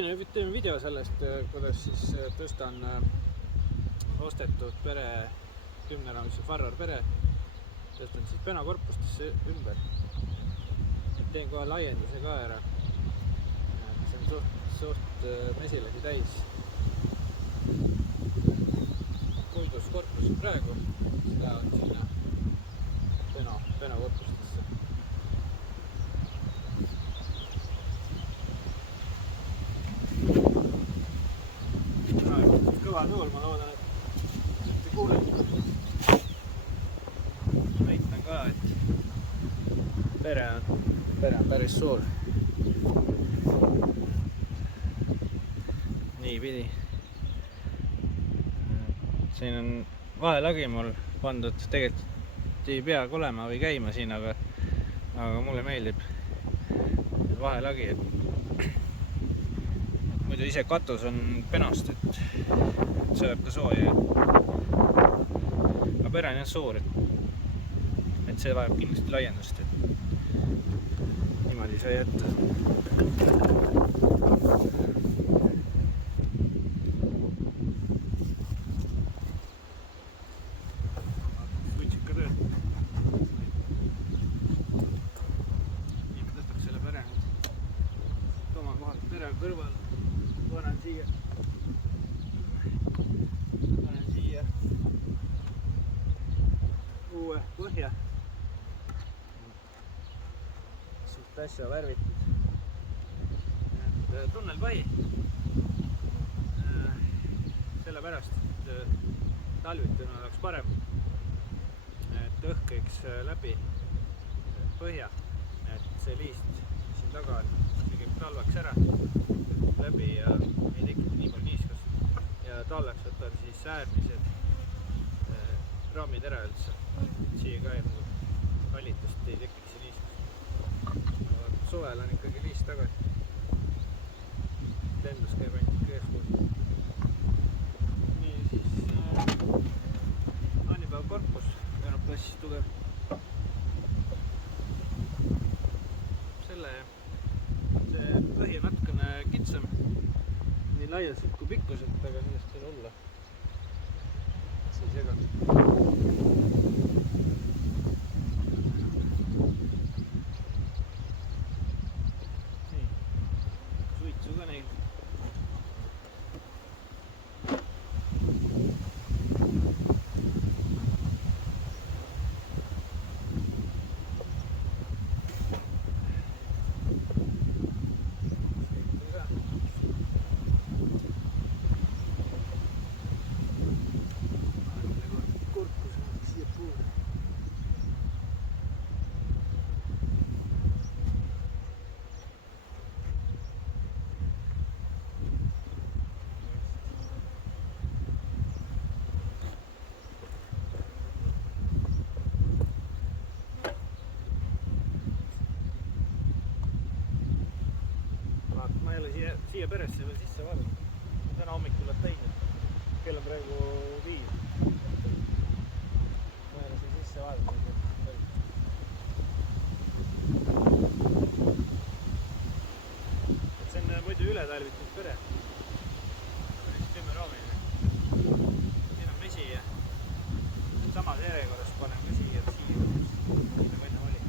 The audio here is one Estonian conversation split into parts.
teeme video sellest, kuidas siis tõstan ostetud pere, 10-raamisse Farrar pere, tõstan siis penakorpustesse ümber. Teen kohe laienduse ka ära. See on suht mesilasi täis. Kulduskorpus praegu, siis lähevad sinna penakorpustesse. Kõva tuul, ma loodan, et mitte kuulete. Näitan ka, et pere on päris suur. Niipidi. Siin on vahelagi mul pandud, tegelikult ei peagi olema või käima siin, aga mulle meeldib vahelagi, et muidu ise katus on penast, et see läheb ka sooja. Aga pere on suur, et see vajab kindlasti laiendust, et niimoodi sai jätta. Suitsika töö. Nii ma tõstaks selle pere oma kohalt pere kõrval. Panen siia uue põhja. Suht äsja värvitud. Tunnelpai. Sellepärast, et talvituna oleks parem, et õhk käiks läbi põhja, et see liist siin taga on, see käib talveks ära läbi ja ei tekita nii palju niiskust. Ja talveks võtan siis äärmised raamid ära üldse. Siia ka hallitust ei tekiks see niiskust. Suvel on ikkagi liist tagasi. Lendus käib ainult eeskuud. Nii siis Annipäeva korpus, Venoplassis tugev. See põhi on natukene kitsam, nii laiaselt kui pikkuselt, aga sellest ei olla. See ei sega. Nii, suitsu ka neil. Ma ei ole siia peresse veel sisse vaadanud. Täna hommikul olen teinud. Kell on praegu 5. Ma ei ole siia sisse vaadanud. See on muidu ületalvitud pere. 10 raamiline. Siin on vesi ja samas järjekorras panen ka siia, nagu enne oli.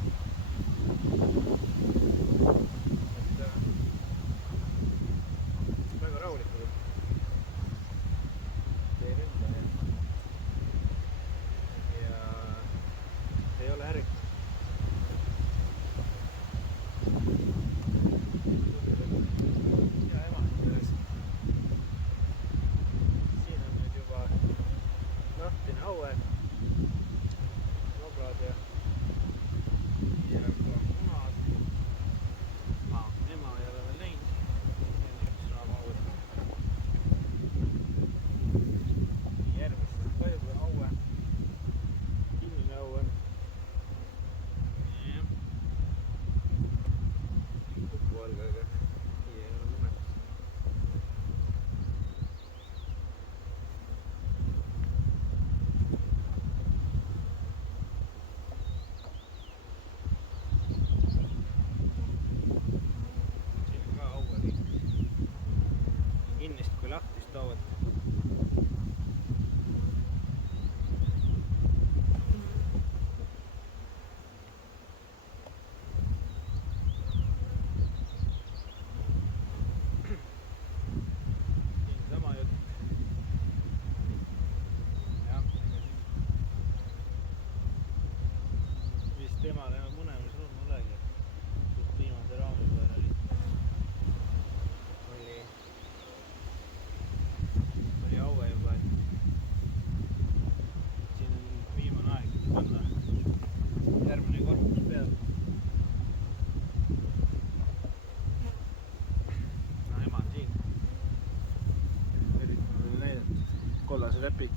täpi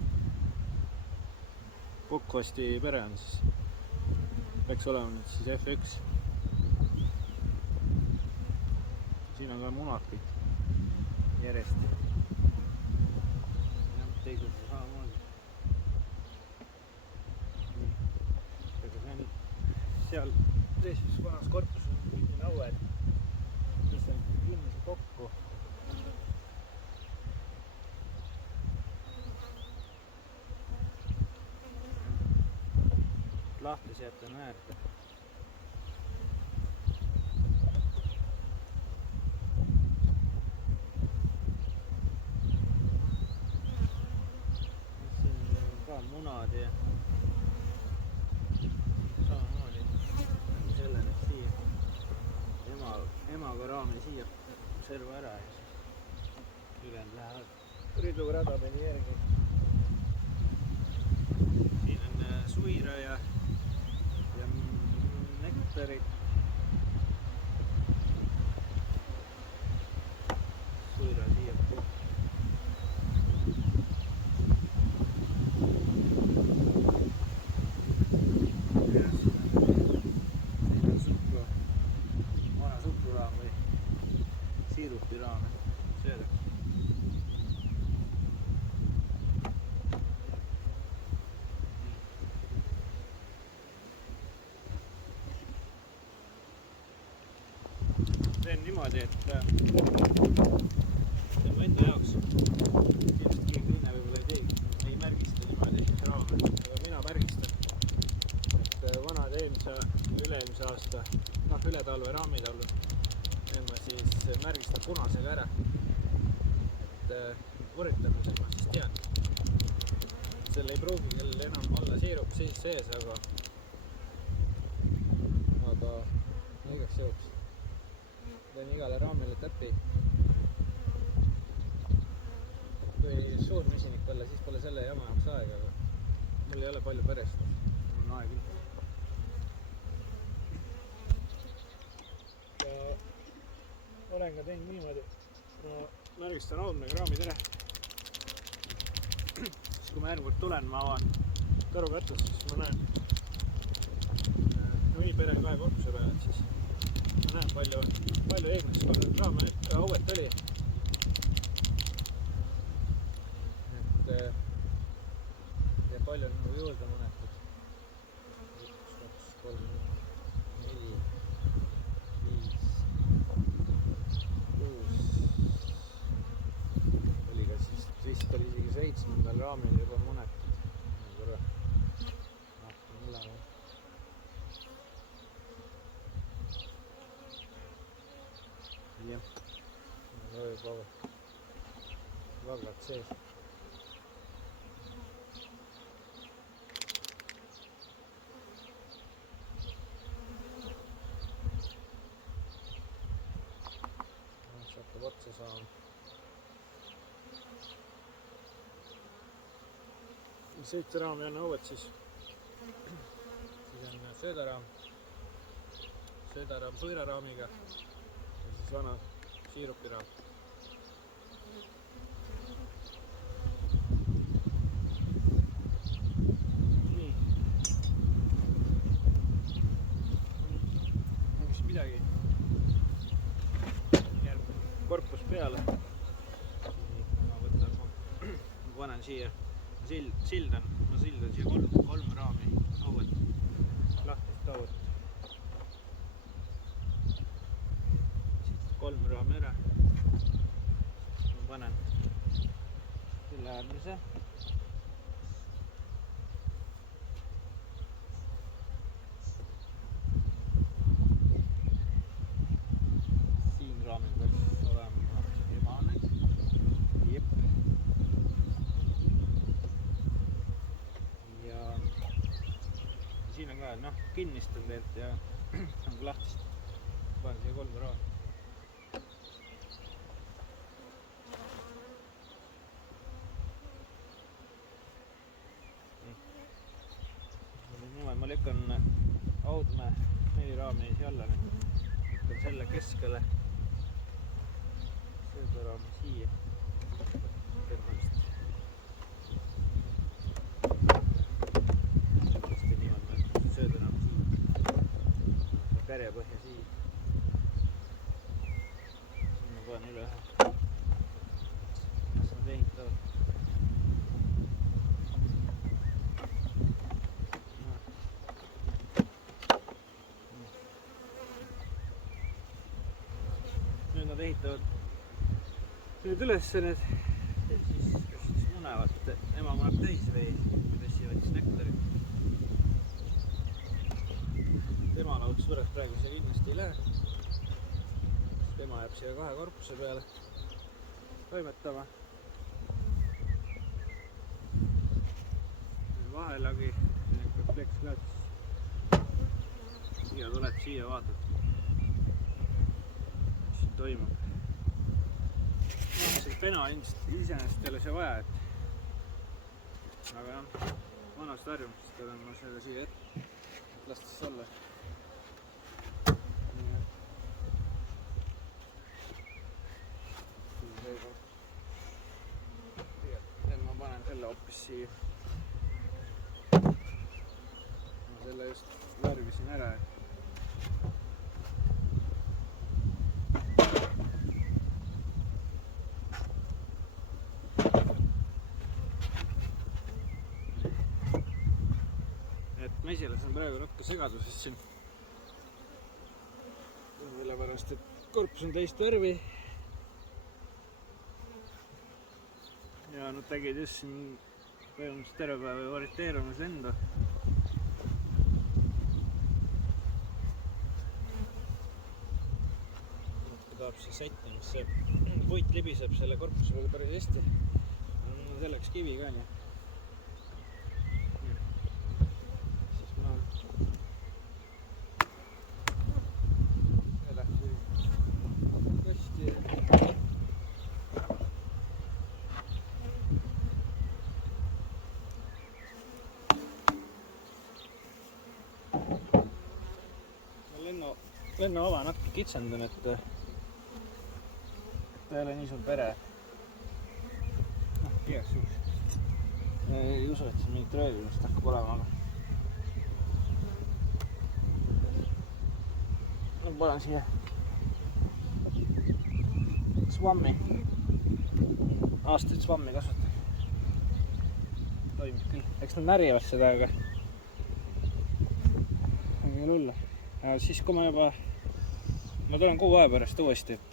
Pukkvosti pere on siis, peaks olema nüüd siis F1. Siin on ka munad kõik järjest. Ja teised samamoodi. Aga see on seal teises vanas korpus on kõik nõued, mis on kinnise kokku. Lahti sealt on äärde. Siin on ka munad ja samamoodi selle nüüd siia emaga raami siia serva ära ja ülejäänud lähevad rüdluradadeni järgi. Siin on suira ja nektarid. Suira siia puhul. Ja siin on supru, vana supruraam või siirupiraam sööda. Teen niimoodi, et see on mu enda jaoks. Ilmselt keegi teine võib-olla ei märgista niimoodi raame, aga mina märgistan. Et vanad üle-eelmise aasta, ületalve raamid olnud, need ma siis märgistan punasega ära. Et võritamisel ma siis tean. Seal ei pruugi küll enam olla siirup sees, aga igaks jõuks. Teen igale raamile täpi. Kui suur mesinik olla, siis pole selle jama jaoks aega, aga mul ei ole palju perest. Mul on aeg küll. Ja olen ka teinud niimoodi. Ma märgistan raudmega raamid ära. Siis kui ma järgmine tulen, ma avan tarukatust, siis ma näen mõni pere kahe korpuse peale, siis ma näen palju eelmises raame auet oli. Ja palju on nagu juurde mõnetud. 1, 2, 3, 4, 5, 6. Oli ka siis, vist oli isegi 7. raamil juba mõnetud. Korra vaatan üle. Jah, on juba vaglad sees. See hakkab otsa saama. Sõituraami on õued siis on söödaraam suiraraamiga. Siis vana siirupiraam. Nii. Ongi siis midagi. Järgmine korpus peale. Ma võtan, ma panen siia, sildan siia kolm raami auet, lahtist auet. 3 raami ära. Ma panen selle äärmise. Siin raamil peaks olema emane. Jep. Ja siin on ka, kinnist on teelt ja on ka lahtist. Panen siia 3 raami. Ma lükkan audme 4 raami siia alla, lükkan selle keskele, söödaraami siia. pärjapõhja siia. Ma panen üle ühe. Kas nad ehitavad? Nüüd nad ehitavad nüüd ülesse need ja siis kas siis munevad, ema muneb täisvee, pressivad siis nektarit. Tema lahutusvõrras praegu siia kindlasti ei lähe. Tema jääb siia 2 korpuse peale toimetama. Vahelagi plekslaats. Siia tuleb, siia vaatad, mis siin toimub. See pena iseenesest ei ole see vaja, aga jah, vanast harjumusest olen ma selle siia ette lastes olla. Nüüd ma panen selle hoopis siia. Ma selle just värvisin ära. Mesilas on praegu natuke segaduses siin. Sellepärast, et korpus on teist värvi. Ja nad tegid just siin põhimõtteliselt terve päeva variteerumas lendu. Kui tahab see sättimis, see puit libiseb selle korpuse peale päris hästi. Selleks kivi ka nii. Lennuava natuke kitsendun, et ta ei ole nii suur pere. Igaks juhuks. Ei usu, et siin mingit röövimist hakkab olema, aga ma panen siia swammi. Aastaid swammi kasvatab. Toimib küll. Eks nad närivad seda, aga ei ole hullu. Ja siis kui ma tulen kuu aja pärast uuesti, et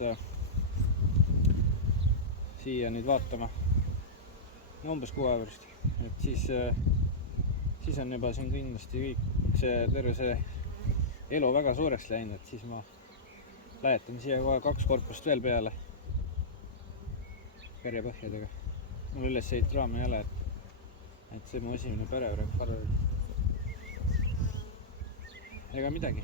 siia nüüd vaatama, umbes kuu aja pärast, et siis on juba siin kindlasti kõik terve see elu väga suureks läinud, et siis ma lähetan siia kohe 2 korpust veel peale pärjapõhjadega. Mul üles ehituraami ei ole, et see mu esimene pere praegu Ega midagi.